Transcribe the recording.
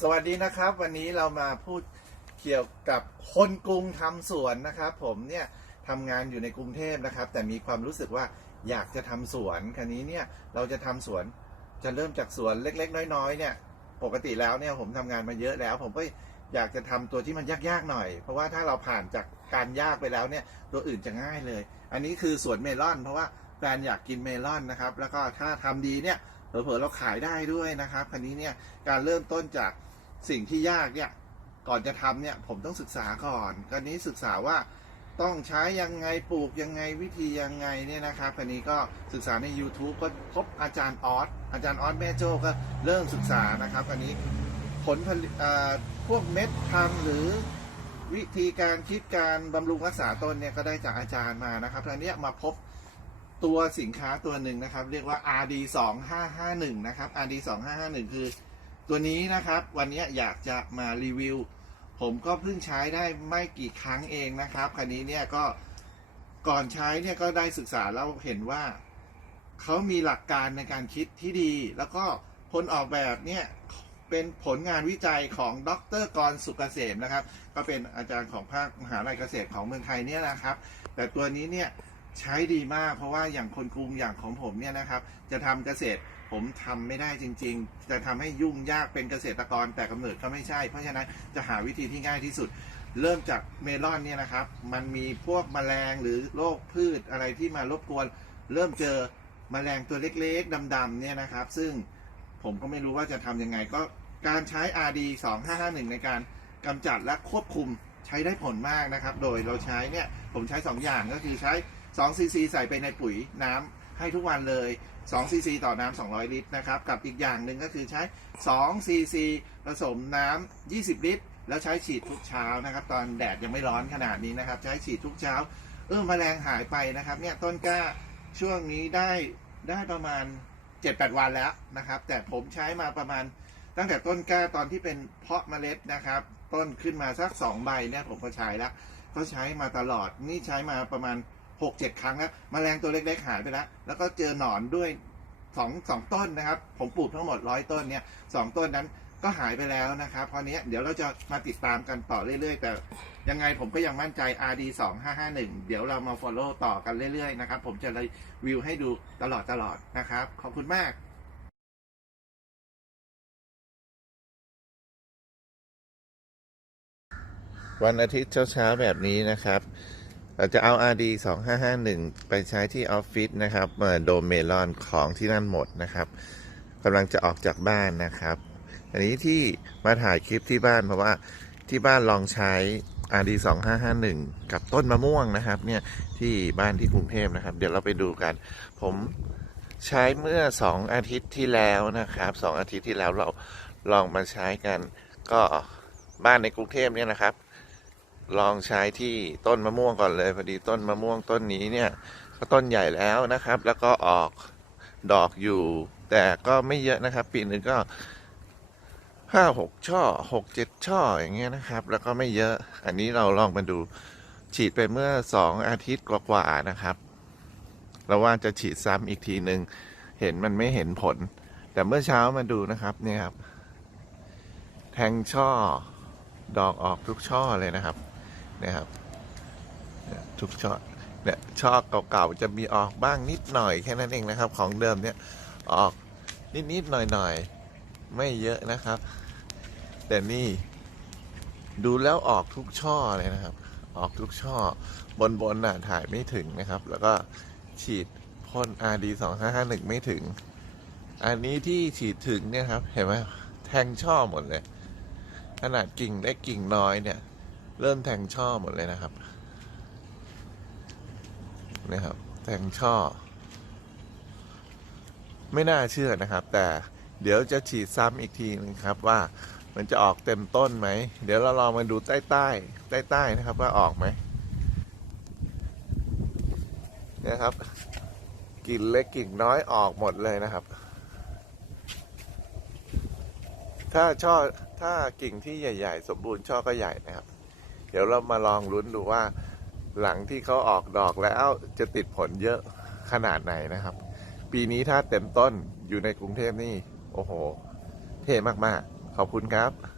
สวัสดีนะครับ วันนี้เรามาพูดเกี่ยวกับคนกรุงทำสวนนะครับ ผมเนี่ยทำงานอยู่ในกรุงเทพนะครับ แต่มีความรู้สึกว่าอยากจะทำสวนคราวนี้เนี่ยเราจะทำสวนจะเริ่มจากสวนเล็ก ๆ น้อยๆเนี่ย ปกติแล้วเนี่ยผมทำงานมาเยอะแล้ว ผมก็อยากจะทำตัวที่มันยากๆหน่อย เพราะว่าถ้าเราผ่านจากการยากไปแล้วเนี่ยตัวอื่นจะง่ายเลย อันนี้คือสวนเมลอน เพราะว่าแฟนอยากกินเมลอนนะครับ แล้วก็ถ้าทำดีเนี่ย เผลอๆเราขายได้ด้วยนะครับคันนี้เนี่ยการเริ่มต้นจากสิ่งที่ยากเนี่ยก่อนจะทำเนี่ยผมต้องศึกษาก่อนคันนี้ศึกษาว่าต้องใช้ยังไงปลูกยังไงวิธียังไงเนี่ยนะครับคันนี้ก็ศึกษาใน YouTube ก็พบอาจารย์ออสอาจารย์ออสแม่โจ้ก็เริ่มศึกษานะครับคันนี้ผลผลิตพวกเม็ดพันหรือวิธีการคิดการบำรุงรักษาต้นเนี่ยก็ได้จากอาจารย์มานะครับคันนี้มาพบ ตัวสินค้าตัวหนึ่งนะครับ เรียกว่า RD 2 5 5 1นะครับ RD 2 5 5 1คือ ตัวนี้นะครับ วันนี้อยากจะมารีวิว ผมก็เพิ่งใช้ได้ไม่กี่ครั้งเองนะครับ คันนี้เนี่ยก็ก่อนใช้เนี่ยก็ได้ศึกษาแล้วเห็นว่าเขามีหลักการในการคิดที่ดี แล้วก็คนออกแบบเนี่ยเป็นผลงานวิจัยของดรกรสุกเกษมนะครับ ก็เป็นอาจารย์ของภาคมหาลัยเกษตรของเมืองไทยเนี่ยนะครับ แต่ตัวนี้เนี่ย ใช้ดีมาก เพราะว่าอย่างคนกรุงอย่างของผมเนี่ยนะครับ จะทำเกษตรผมทำไม่ได้จริง ๆ จะทำให้ยุ่งยากเป็นเกษตรกรแต่กำเนิดก็ไม่ใช่ เพราะฉะนั้นจะหาวิธีที่ง่ายที่สุด เริ่มจากเมลอนเนี่ยนะครับ มันมีพวกแมลงหรือโรคพืชอะไรที่มารบกวน เริ่มเจอแมลงตัวเล็กๆดำๆเนี่ยนะครับ ซึ่งผมก็ไม่รู้ว่าจะทำยังไงก็การใช้ RD 2551 ในการกำจัดและควบคุมใช้ได้ผลมากนะครับ โดยเราใช้เนี่ยผมใช้ 2 อย่างก็คือใช้ 2ซีซีใส่ไปในปุ๋ยน้ำให้ทุกวันเลย2ซีซีต่อน้ำ200 ลิตรนะครับ กับอีกอย่างหนึ่งก็คือใช้2ซีซีผสมน้ำ20 ลิตร แล้วใช้ฉีดทุกเช้านะครับ ตอนแดดยังไม่ร้อนขนาดนี้นะครับ ใช้ฉีดทุกเช้า เออแมลงหายไปนะครับ เนี่ยต้นกล้าช่วงนี้ได้ได้ประมาณ 7-8 วันแล้วนะครับ แต่ผมใช้มาประมาณตั้งแต่ต้นกล้าตอนที่เป็นเพาะเมล็ดนะครับ ต้นขึ้นมาสักสองใบเนี่ยผมก็ใช้แล้วก็ใช้มาตลอดนี่ใช้มาประมาณ 6 7ครั้งแล้วมแมลงตัวเล็กๆหายไปแล้วแล้วก็เจอหนอนด้วยสองสองต้นนะครับ ผมปลูกทั้งหมดร้อยต้นเนี่ยสองต้นนั้นก็หายไปแล้วนะครับเพราะเนี้ยเดี๋ยวเราจะมาติดตามกันต่อเรื่อยๆ แต่ยังไงผมก็ยังมั่นใจ RD 2 5 5 1 เดี๋ยวเรามา follow ต่อกันเรื่อยๆ นะครับ ผมจะรีวิวให้ดูตลอดตลอดนะครับ ขอบคุณมากวันอาทิตย์เช้าๆแบบนี้นะครับ เราจะเอา RD 2551 ไปใช้ที่ออฟฟิศนะครับเอ่อโดมเมลอนของที่นั่นหมดนะครับกำลังจะออกจากบ้านนะครับ อันนี้ที่มาถ่ายคลิปที่บ้านเพราะว่าที่บ้านลองใช้ RD 2551 กับต้นมะม่วงนะครับ เนี่ยที่บ้านที่กรุงเทพนะครับ เดี๋ยวเราไปดูกัน ผมใช้เมื่อ 2 อาทิตย์ที่แล้วนะครับ 2 อาทิตย์ที่แล้วเราลองมาใช้กัน ก็บ้านในกรุงเทพเนี่ยนะครับ ลองใช้ที่ต้นมะม่วงก่อนเลยพอดีต้นมะม่วงต้นนี้เนี่ยก็ต้นใหญ่แล้วนะครับ แล้วก็ออกดอกอยู่ แต่ก็ไม่เยอะนะครับ ปีหนึ่งก็ห้าหกช่อหกเจ็ดช่ออย่างเงี้ยนะครับ แล้วก็ไม่เยอะ อันนี้เราลองมาดูฉีดไปเมื่อสองอาทิตย์กว่าๆนะครับ เราว่าจะฉีดซ้ำอีกทีหนึ่งเห็นมันไม่เห็นผล แต่เมื่อเช้ามาดูนะครับเนี่ยครับ แทงช่อดอกออกทุกช่อเลยนะครับ นะครับทุกช่อเนี่ยช่อเก่าๆจะมีออกบ้างนิดหน่อยแค่นั้นเองนะครับ ของเดิมเนี่ยออกนิดๆหน่อยๆไม่เยอะนะครับ แต่นี่ดูแล้วออกทุกช่อเลยนะครับ ออกทุกช่อบนบนน่ะถ่ายไม่ถึงนะครับ แล้วก็ฉีดพ่น RD 2 5 5 1ไม่ถึง อันนี้ที่ฉีดถึงเนี่ยครับ เห็นไหมแทงช่อหมดเลย ขนาดกิ่งเล็กกิ่งน้อยเนี่ย เริ่มแทงช่อหมดเลยนะครับนะครับแทงช่อ ไม่น่าเชื่อนะครับ แต่เดี๋ยวจะฉีดซ้ำอีกทีนึงครับว่ามันจะออกเต็มต้นไหม เดี๋ยวเราลองมาดูใต้ใต้ใต้ใต้นะครับว่าออกไหมเนี่ยครับกิ่งเล็กกิ่งน้อยออกหมดเลยนะครับ ถ้าช่อถ้ากิ่งที่ใหญ่ ๆ สมบูรณ์ช่อก็ใหญ่นะครับ ดี๋ยวเรามาลองลุ้นดูว่าหลังที่เขาออกดอกแล้วจะติดผลเยอะขนาดไหนนะครับ ปีนี้ถ้าเต็มต้นอยู่ในกรุงเทพนี่ โอ้โห เท่มากๆ ขอบคุณครับ